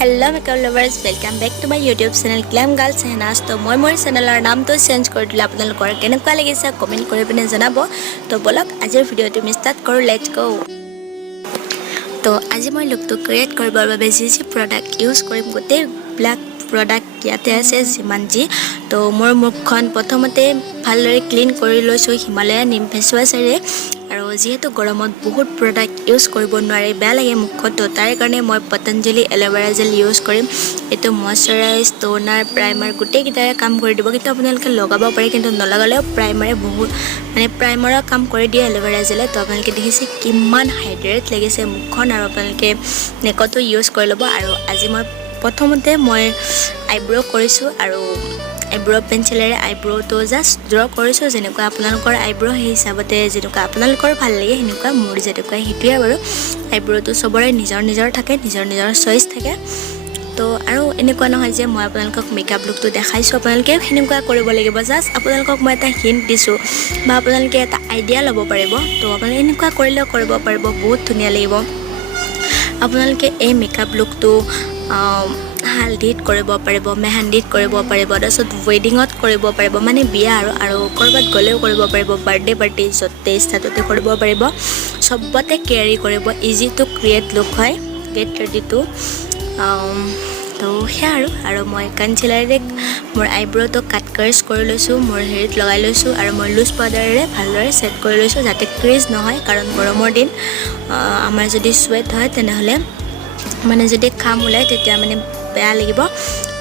Hello makeup lovers, welcome back to my YouTube channel Glam Girl Shahnaz. तो মই মোৰ চেনেলৰ নামটো চেঞ্জ কৰি দিলে আপোনালোকৰ কেনেকুৱা লাগিছে কমেন্ট কৰি পিনে জনাব তো বলক আজিৰ ভিডিওটো আমি ষ্টাৰ্ট কৰো লেটস গো তো আজি মই লুকটো ক্ৰিয়েট কৰিবৰ বাবে যি প্ৰডাক্ট ইউজ কৰিম গোটেই ব্ল্যাক প্ৰডাক্ট ইয়াতে আছে যিমান যি তো মোৰ মুখখন প্ৰথমতে ভালদৰে ক্লিন কৰি লৈছো হিমালয়া নিম ফেস ওয়াশৰে আৰু যেহেতু গৰমত বহুত প্ৰডাক্ট ইউজ কৰিব নোৱাৰে বেয়া লাগে মুখত তো তাৰ কাৰণে মই পতঞ্জলি এলোভেৰা জেল ইউজ কৰিম এটো ময়শ্চাৰাইজ টোনাৰ প্ৰাইমাৰ গোটেই কিটাৰে কাম কৰি দিব কিন্তু আপোনালোকে লগাব পাৰে কিন্তু নলগালেও প্ৰাইমাৰে বহুত মানে প্ৰাইমাৰৰ কাম কৰি দিয়ে এলোভেৰা জেলে তো আপোনালোকে দেখিছে কিমান হাইড্ৰেট লাগিছে মুখখন আৰু আপোনালোকে নেকটো ইউজ কৰি ল'ব আৰু আজি মই প্ৰথমতে মই আইব্ৰো কৰিছো আৰু আইব্ৰো পেন্সিলেৰে আইব্ৰো তো জাস্ট ড্ৰ কৰিছো যেনেকুৱা আপোনালোকৰ আইব্ৰো হে হিচাপতে যেনেকুৱা আপোনালোকৰ ভাল লাগে হেনেকুৱা মোৰ যেনেকুৱা হিটোয়া বাৰু আইব্ৰো তো সবৰে নিজৰ নিজৰ থাকে নিজৰ নিজৰ চইচ থাকে তো আৰু এনেকুৱা নহয় যে মই আপোনালোকক মেকআপ লুকটো দেখাইছো আপোনালোকে হেনেকুৱা কৰিব লাগিব জাস্ট আপোনালোকক মই এটা হিন্ট দিছো বা আপোনালোকে এটা আইডিয়া ল'ব পাৰিব তো আপোনালোকে এনেকুৱা কৰিলে কৰিব পাৰিব বহুত ধুনীয়া লাগিব আপোনালোকে এই মেকআপ লুকটো হালদিত কৰিব পাৰিব মেহেন্দিত কৰিব পাৰিব তাৰছত ওয়েডিংত কৰিব পাৰিব মানে বিয়া আৰু কৰবাত গলেও কৰিব পাৰিব বাৰ্থডে পাৰ্টি জতে ইচ্ছাতে কৰিব পাৰিব সবতে কেৰি কৰিব ইজি টু ক্ৰিয়েট লুক হয় গেট ৰেডি টু তো হেয়া আৰু মই কনচিলাৰে মোৰ আইব্ৰোটো কাট কাৰ্স কৰি লৈছো মোৰ হেৰিত লগাই লৈছো আৰু মই লুজ পাউডাৰেৰে ভালদৰে সেট কৰি লৈছো যাতে ক্ৰিজ নহয় কাৰণ গৰমৰ দিন আমাৰ যদি সুৱেট হয় তেনেহলে মানে যদি খাম ওলাই তেতিয়া মানে বেয়া লাগিব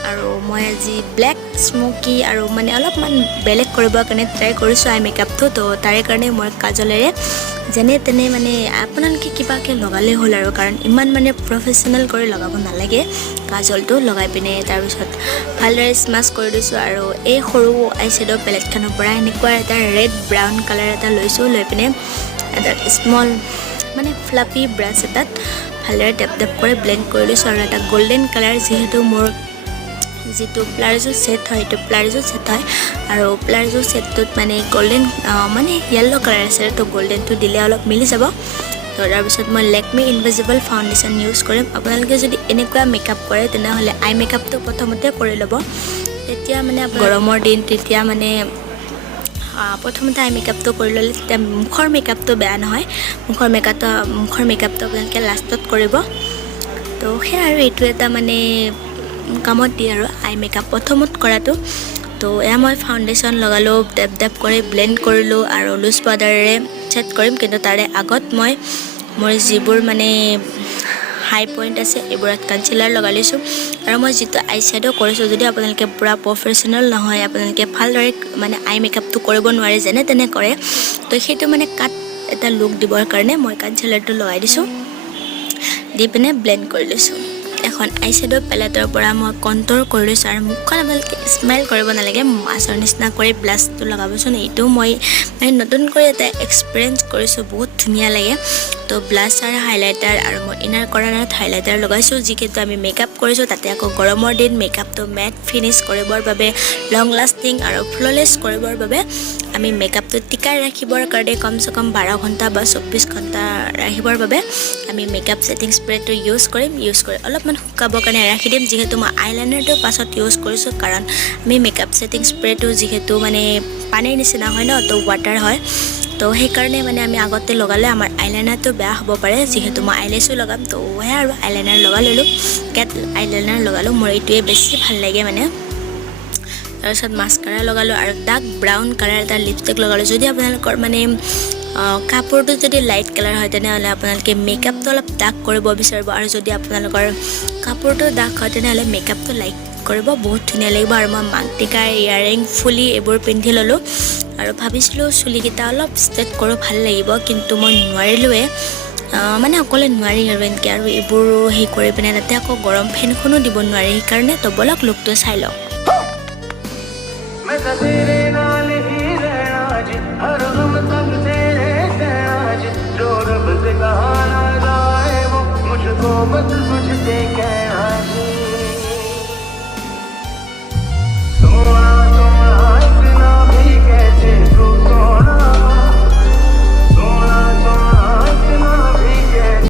আৰু মই আজি ব্ল্যাক স্মোকি আৰু মানে অলপমান বেলেগ কৰিবৰ কাৰণে ট্ৰাই কৰিছো আই মেকআপটো তো তাৰে কাৰণে মই কাজলেৰে যেনে তেনে মানে আপোনালোকে কিবাকে লগালে হ'ল আৰু কাৰণ ইমান মানে প্ৰফেশনাল কৰি লগাব নালাগে কাজলটো লগাই পিনে তাৰ পিছত ভালদৰে স্মাশ কৰি দিছো আৰু এই সৰু আইশ্যাডো পেলেটখনৰ পৰা এনেকুৱা এটা ৰেড ব্ৰাউন কালাৰ এটা লৈছো লৈ পিনে এটা স্মল মানে ফ্লাফি ব্ৰাছ এটাত ভালদৰে টেপ টেপ কৰি ব্লেন্ড কৰি লৈছো আৰু এটা গোল্ডেন কালাৰ যেহেতু মোৰ যেটো প্লাজো সেট হয় তো প্লাজো সেট হয় আৰু প্লাজো সেটটোত মানে গোল্ডেন মানে ইয়েলো কালাৰ আছে তো গোল্ডেনটো দিলে অলপ মিলি যাব তো তাৰ পিছত মই লেকমি ইনভিজিবল ফাউন্ডেশন ইউজ কৰিম আপোনালোকে যদি এনেকুৱা মেকআপ কৰে তেনেহলে আই মেকআপটো প্ৰথমতে কৰি ল'ব তেতিয়া মানে গৰমৰ দিন তেতিয়া মানে প্ৰথমতে আই মেকআপটো কৰি ল'লে তেতিয়া মুখৰ মেকআপটো বেয়া নহয় মুখৰ মেকআপটো আপোনালোকে লাষ্টত কৰিব তো হেয়া আৰু এইটো এটা মানে কামত দিয়ে আৰু আই মেকআপ প্ৰথমত কৰাটো তো এয়া মই ফাউন্ডেশন লগালো টেপ টেপ কৰি ব্লেন্ড কৰিলো আৰু লুজ পাউডাৰেৰে সেট কৰিম কিন্তু তাৰে আগত মই মোৰ যিবোৰ মানে হাই পইণ্ট আছে এইবোৰত কনচিলাৰ লগাই লৈছো আৰু মই যেটো আই শ্যাডো কৰিছো যদি আপোনালোকে পুৰা প্ৰফেশনাল নহয় আপোনালোকে ভালদৰে মানে আই মেকআপটো কৰিব নোৱাৰে যেনে তেনে কৰে তো সেইটো মানে কাট এটা লুক দিবৰ কাৰণে মই কনচিলাৰটো লগাই দিছো দি পিনে ব্লেন্ড কৰি লৈছো এখন আই শ্যাডো পেলেটৰ পৰা মই কন্ট্ৰোল কৰি লৈছো আৰু মুখখন আপোনালোকে স্মাইল কৰিব নালাগে মাছৰ নিচিনা কৰি ব্লাছটো লগাবচোন এইটো মই মানে নতুন কৰি এটা এক্সপেৰিয়েন্স কৰিছো বহুত ধুনীয়া লাগে তো ব্লাছ আৰু হাইলাইটাৰ আৰু মই ইনাৰ কৰ্নাৰত হাইলাইটাৰ লগাইছো যিহেতু আমি মেকআপ কৰিছো তাতে আকৌ গৰমৰ দিন মেকআপটো মেট ফিনিশ কৰিবৰ বাবে লং লাষ্টিং আৰু ফ্ললেছ কৰিবৰ বাবে আমি মেকআপটো টিকাই ৰাখিবৰ কাৰণে কমসে কম 12 ঘণ্টা বা 24 ঘণ্টা ৰাখিবৰ বাবে আমি মেকআপ সেটিং স্প্ৰেটো ইউজ কৰি অলপমান শুকাবৰ কাৰণে ৰাখি দিম যেহেতু মই আইলাইনাৰটো পাছত ইউজ কৰিছো কাৰণ আমি মেকআপ সেটিং স্প্ৰেটো যেহেতু মানে পানীৰ নিচিনা হয় ন তো ওৱাটাৰ হয় তো সেই কাৰণে মানে আমি আগতে লগালে আমাৰ আইলাইনাৰটো বেয়া হ'ব পাৰে যেহেতু মই আইলেছো লগাম তো হেয়া আৰু আইলাইনাৰ লগাই ললো কেট আইলাইনাৰ লগালো মোৰ এইটোৱে বেছি ভাল লাগে মানে তাৰপিছত মাস্কাৰা লগালো আৰু ডাৰ্ক ব্ৰাউন কালাৰ এটা লিপষ্টিক লগালো যদি আপোনালোকৰ মানে কাপোৰটো যদি লাইট কালাৰ হয় তেনেহলে আপোনালোকে মেকআপটো অলপ ডাৰ্ক কৰিব বিচাৰিব আৰু যদি আপোনালোকৰ কাপোৰটো ডাৰ্ক হয় তেনেহলে মেকআপটো লাইট কৰিব বহুত ধুনীয়া লাগিব আৰু মই মাংটিকা ইয়াৰিং ফুলি এইবোৰ পিন্ধি ললো আৰু ভাবিছিলো চুলিকেইটা অলপ ষ্ট্ৰেট কৰি ভাল লাগিব কিন্তু মই নোৱাৰিলোৱে মানে অকলে নোৱাৰি আৰু এনেকৈ আৰু এইবোৰ হে কৰি পিনে তাতে আকৌ গৰম ফেনখনো দিব নোৱাৰি সেইকাৰণে তো বলক লুকটো চাই লওঁ